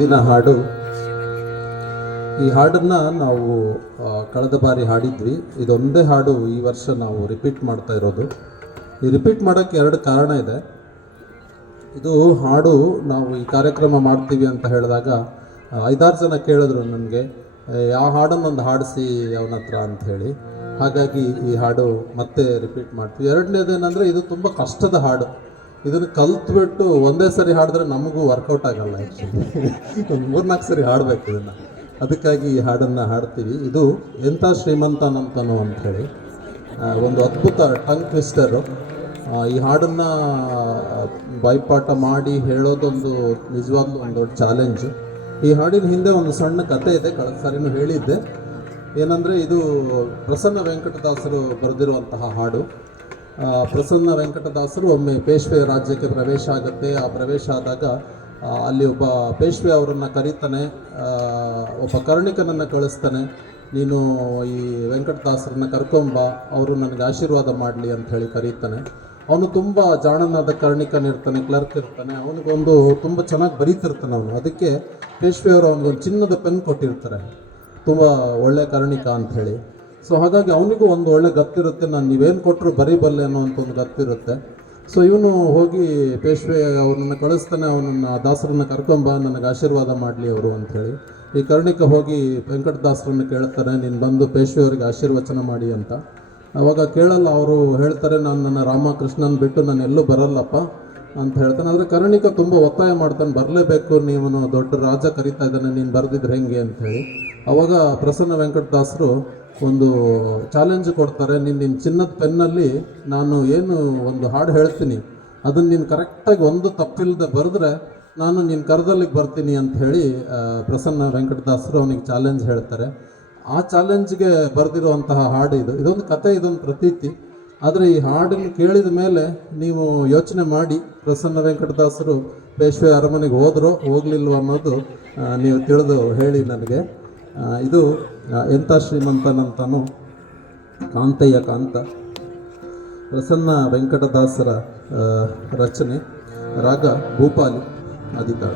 ದಿನ ಹಾಡು. ಈ ಹಾಡನ್ನು ನಾವು ಕಳೆದ ಬಾರಿ ಹಾಡಿದ್ವಿ. ಇದೊಂದೇ ಹಾಡು ಈ ವರ್ಷ ನಾವು ರಿಪೀಟ್ ಮಾಡ್ತಾ ಇರೋದು. ಈ ರಿಪೀಟ್ ಮಾಡೋಕ್ಕೆ ಎರಡು ಕಾರಣ ಇದೆ. ಇದು ಹಾಡು ನಾವು ಈ ಕಾರ್ಯಕ್ರಮ ಮಾಡ್ತೀವಿ ಅಂತ ಹೇಳಿದಾಗ 5-6 ಜನ ಕೇಳಿದ್ರು ನನಗೆ, ಯಾವ ಹಾಡನ್ನೊಂದು ಹಾಡಿಸಿ ಅವನ ಹತ್ರ ಅಂಥೇಳಿ. ಹಾಗಾಗಿ ಈ ಹಾಡು ಮತ್ತೆ ರಿಪೀಟ್ ಮಾಡ್ತೀವಿ. ಎರಡನೇದೇನೆಂದರೆ, ಇದು ತುಂಬ ಕಷ್ಟದ ಹಾಡು. ಇದನ್ನು ಕಲ್ತ್ಬಿಟ್ಟು ಒಂದೇ ಸರಿ ಹಾಡಿದ್ರೆ ನಮಗೂ ವರ್ಕೌಟ್ ಆಗಲ್ಲ. ಆ್ಯಕ್ಚುಲಿ ಒಂದು 3-4 ಸರಿ ಹಾಡಬೇಕು ಇದನ್ನು. ಅದಕ್ಕಾಗಿ ಈ ಹಾಡನ್ನು ಹಾಡ್ತೀವಿ. ಇದು ಎಂಥ ಶ್ರೀಮಂತನಂತನು ಅಂಥೇಳಿ ಒಂದು ಅದ್ಭುತ ಟಂಗ್ ಟ್ವಿಸ್ಟರು. ಈ ಹಾಡನ್ನು ಬಾಯ್ಪಾಠ ಮಾಡಿ ಹೇಳೋದೊಂದು ನಿಜವಾಗ್ಲೂ ಒಂದು ದೊಡ್ಡ ಚಾಲೆಂಜು. ಈ ಹಾಡಿನ ಹಿಂದೆ ಒಂದು ಸಣ್ಣ ಕತೆ ಇದೆ, ಕಳೆದ ಸಾರಿನೂ ಹೇಳಿದ್ದೆ. ಏನಂದರೆ, ಇದು ಪ್ರಸನ್ನ ವೆಂಕಟದಾಸರು ಬರೆದಿರುವಂತಹ ಹಾಡು. ಪ್ರಸನ್ನ ವೆಂಕಟದಾಸರು ಒಮ್ಮೆ ಪೇಶ್ವೆ ರಾಜ್ಯಕ್ಕೆ ಪ್ರವೇಶ ಆಗುತ್ತೆ. ಆ ಪ್ರವೇಶ ಆದಾಗ ಅಲ್ಲಿ ಒಬ್ಬ ಪೇಶ್ವೆ ಅವರನ್ನು ಕರೀತಾನೆ, ಒಬ್ಬ ಕರ್ಣಿಕನನ್ನು ಕಳಿಸ್ತಾನೆ. ನೀನು ಈ ವೆಂಕಟದಾಸರನ್ನ ಕರ್ಕೊಂಬ, ಅವರು ನನಗೆ ಆಶೀರ್ವಾದ ಮಾಡಲಿ ಅಂತ ಹೇಳಿ ಕರೀತಾನೆ. ಅವನು ತುಂಬ ಜಾಣನಾದ ಕರ್ಣಿಕನಿರ್ತಾನೆ, ಕ್ಲರ್ಕ್ ಇರ್ತಾನೆ. ಅವನಿಗೊಂದು ತುಂಬ ಚೆನ್ನಾಗಿ ಬರೀತಿರ್ತಾನೆ ಅವನು. ಅದಕ್ಕೆ ಪೇಶ್ವೆಯವರು ಅವನಿಗೊಂದು ಚಿನ್ನದ ಪೆನ್ ಕೊಟ್ಟಿರ್ತಾರೆ, ತುಂಬ ಒಳ್ಳೆ ಕರ್ಣಿಕ ಅಂಥೇಳಿ. ಸೊ ಹಾಗಾಗಿ ಅವನಿಗೂ ಒಂದು ಒಳ್ಳೆ ಗತ್ತಿರುತ್ತೆ, ನಾನು ನೀವೇನು ಕೊಟ್ಟರು ಬರೀಬಲ್ಲೆ ಅನ್ನೋವಂಥ ಒಂದು ಗತ್ತಿರುತ್ತೆ. ಸೊ ಇವನು ಹೋಗಿ ಪೇಶ್ವೆ ಅವನನ್ನು ಕಳಿಸ್ತಾನೆ, ಅವನನ್ನು ದಾಸರನ್ನು ಕರ್ಕೊಂಬ, ನನಗೆ ಆಶೀರ್ವಾದ ಮಾಡಲಿ ಅವರು ಅಂಥೇಳಿ. ಈ ಕರ್ಣಿಕ ಹೋಗಿ ವೆಂಕಟದಾಸರನ್ನು ಕೇಳ್ತಾರೆ, ನೀನು ಬಂದು ಪೇಶ್ವೆಯವರಿಗೆ ಆಶೀರ್ವಚನ ಮಾಡಿ ಅಂತ. ಅವಾಗ ಕೇಳಲ್ಲ. ಅವರು ಹೇಳ್ತಾರೆ, ನಾನು ನನ್ನ ರಾಮಕೃಷ್ಣನ್ ಬಿಟ್ಟು ನಾನು ಎಲ್ಲೂ ಬರಲ್ಲಪ್ಪ ಅಂತ ಹೇಳ್ತಾನೆ. ಆದರೆ ಕರ್ಣಿಕ ತುಂಬ ಒತ್ತಾಯ ಮಾಡ್ತಾನೆ, ಬರಲೇಬೇಕು, ನೀವನು ದೊಡ್ಡ ರಾಜ ಕರೀತಾ ಇದ್ದಾನೆ, ನೀನು ಬರೆದಿದ್ರೆ ಹೆಂಗೆ ಅಂಥೇಳಿ. ಅವಾಗ ಪ್ರಸನ್ನ ವೆಂಕಟದಾಸರು ಒಂದು ಚಾಲೆಂಜ್ ಕೊಡ್ತಾರೆ, ನಿನ್ನ ಚಿನ್ನದ ಪೆನ್ನಲ್ಲಿ ನಾನು ಏನು ಒಂದು ಹಾಡು ಹೇಳ್ತೀನಿ, ಅದನ್ನು ನೀನು ಕರೆಕ್ಟಾಗಿ ಒಂದು ತಪ್ಪಿಲ್ಲದೆ ಬರೆದ್ರೆ ನಾನು ನಿನ್ನ ಕರೆದಲ್ಲಿಗೆ ಬರ್ತೀನಿ ಅಂತ ಹೇಳಿ ಪ್ರಸನ್ನ ವೆಂಕಟದಾಸರು ಅವನಿಗೆ ಚಾಲೆಂಜ್ ಹೇಳ್ತಾರೆ. ಆ ಚಾಲೆಂಜ್ಗೆ ಬರೆದಿರುವಂತಹ ಹಾಡು ಇದು. ಇದೊಂದು ಕತೆ, ಇದೊಂದು ಪ್ರತೀತಿ. ಆದರೆ ಈ ಹಾಡನ್ನು ಕೇಳಿದ ಮೇಲೆ ನೀವು ಯೋಚನೆ ಮಾಡಿ, ಪ್ರಸನ್ನ ವೆಂಕಟದಾಸರು ಪೇಶ್ವೆ ಅರಮನೆಗೆ ಹೋದ್ರೋ ಹೋಗಲಿಲ್ವೋ ಅನ್ನೋದು ನೀವು ತಿಳಿದು ಹೇಳಿ ನನಗೆ. ಇದು ಎಂಥ ಶ್ರೀಮಂತನಂತನು ಕಾಂತಯ್ಯ ಕಾಂತ, ಪ್ರಸನ್ನ ವೆಂಕಟದಾಸರ ರಚನೆ, ರಾಗ ಭೂಪಾಲಿ, ಆದಿತಾಳ.